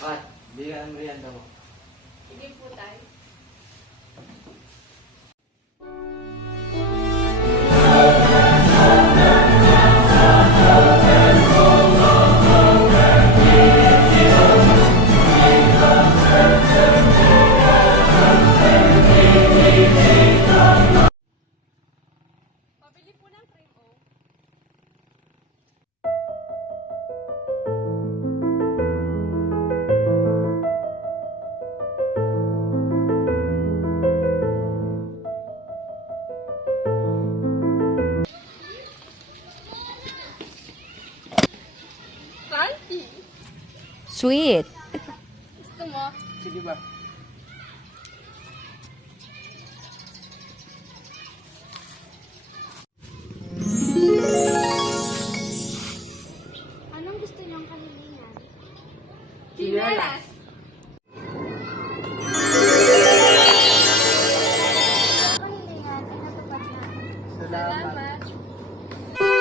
At, di ang merienda mo. Sige po tayo. Pabili po ng cream o. Crunchy! Sweet. Gusto mo? Sige ba? Anong gusto niyong kahilingan? Chinelas! Kahilingan ay natupad na. Salamat. Salamat!